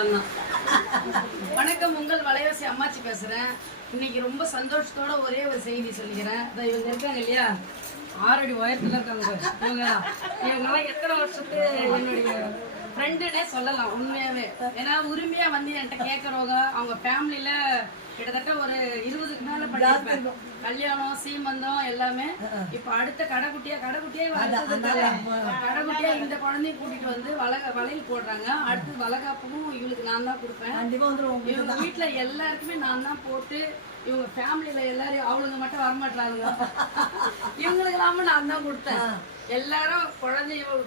படம் தான். வணக்கம், உங்கள் வலைவாசி அம்மாச்சி பேசுறேன். இன்னைக்கு ரொம்ப சந்தோஷத்தோட ஒரே ஒரு செய்தி சொல்லிக்கிறேன். இவங்க இருக்காங்க இல்லையா, 6 அடி உயரத்துல இருக்காங்க. இவங்கெல்லாம் எத்தனை வருஷத்து என்னுடைய ஃப்ரெண்டுன்னே சொல்லலாம் உண்மையாவே. ஏன்னா உரிமையா வந்து என்கிட்ட கேட்கறவங்க, அவங்க ஃபேமிலியில கிட்டத்தட்ட ஒரு 20க்கு மேல பண்ணிருப்பேன். கல்யாணம், சீமந்தம் எல்லாமே. இப்ப அடுத்த கடைக்குட்டியா இந்த குழந்தைய கூட்டிட்டு வந்து வளையல் போடுறாங்க. அடுத்து வளகாப்புக்கும் இவளுக்கு நான் தான் கொடுப்பேன். இவங்க வீட்டுல எல்லாருக்குமே நான் தான் போட்டு, இவங்க ஃபேமிலியில எல்லாரும் அவளுங்க மட்டும் வரமாட்டாங்க. இவங்களுக்கு இல்லாம நான் தான் கொடுத்தேன். எல்லாரும்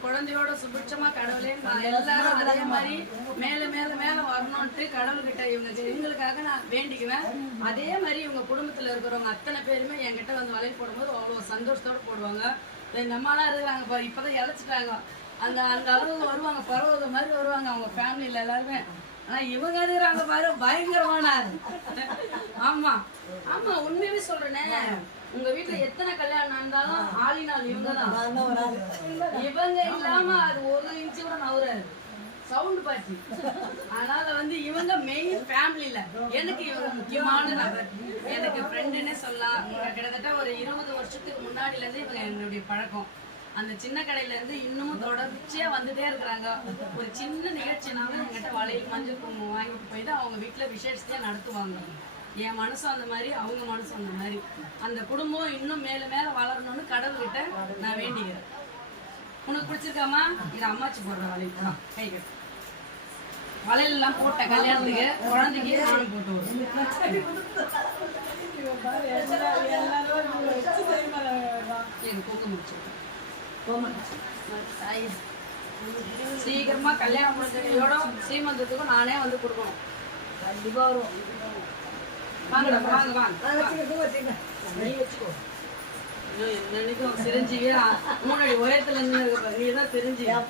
குழந்தையோட சுபிட்சமா கடவுளே எல்லாரும் அதே மாதிரி மேல மேல மேல வரணும்ட்டு கடவுள்கிட்ட இவங்களுக்காக நான் வேண்டிக்குவேன். அதே மாதிரி இவங்க குடும்பத்துல இருக்கிறவங்க அத்தனை பேருமே என்கிட்ட வந்து வளையல் போடும்போது அவ்வளவு சந்தோஷத்தோட போடுவாங்க. இந்த அம்மாலாம் இருக்கிறாங்க பாரு, இப்பதான் இழைச்சிட்டாங்க. அந்த அந்த அளவுக்கு வருவாங்க, பரவத மாதிரி வருவாங்க அவங்க ஃபேமிலியில எல்லாருமே. ஆனா இவங்க இருக்கிறாங்க பாரு, பயங்கரமான. ஆமா ஆமா, உண்மையாவே சொல்றேனே. உங்க வீட்டுல எத்தனை கல்யாணம் இருந்தாலும் ஆளினால் இவங்கதான். இவங்க இல்லாம அது 1 இன்ச்சு கூட நவராது. சவுண்ட் பாட்டி. அதனால வந்து இவங்க மெயின் ஃபேமிலியில எனக்கு இவங்க முக்கியமான நபர். எனக்கு ஃப்ரெண்டுன்னே சொல்லலாம். கிட்டத்தட்ட ஒரு 20 வருஷத்துக்கு முன்னாடில இருந்து இவங்க என்னுடைய பழக்கம். அந்த சின்ன கடையில இருந்து இன்னமும் தொடர்ச்சியா வந்துட்டே இருக்கிறாங்க. ஒரு சின்ன நிகழ்ச்சினாலும் என்கிட்ட வளையல், மஞ்சள் குங்குமம் வாங்கிட்டு போய் தான் அவங்க வீட்டுல விசேஷத்தையே நடத்துவாங்க. என் மனசும் அந்த மாதிரி, அவங்க மனசும் அந்த மாதிரி. அந்த குடும்பம் இன்னும் மேல மேல வளரணும்னு கடவுள்கிட்ட நான் வேண்டிக்கிறேன். உனக்கு பிடிச்சிருக்காமா? இது அம்மாச்சி போடுற வளையல் தான். கை கட்டு வளையல் எல்லாம் போட்டேன் கல்யாணத்துக்கு, குழந்தைக்கு நானும் போட்டு பொங்க முடிச்சிருக்கேன். சீக்கிரமா கல்யாணம் முடிஞ்சதோட சீமந்தத்துக்கும் நானே வந்து கொடுக்கணும். கண்டிப்பா வரும். வாங்கடா, வாங்க வாங்க. நீ வச்சுக்கோ. என்னன்னைக்கும் சிரஞ்சீவியா 3 அடி உயரத்துல இருந்து நீ தான் தெரிஞ்சு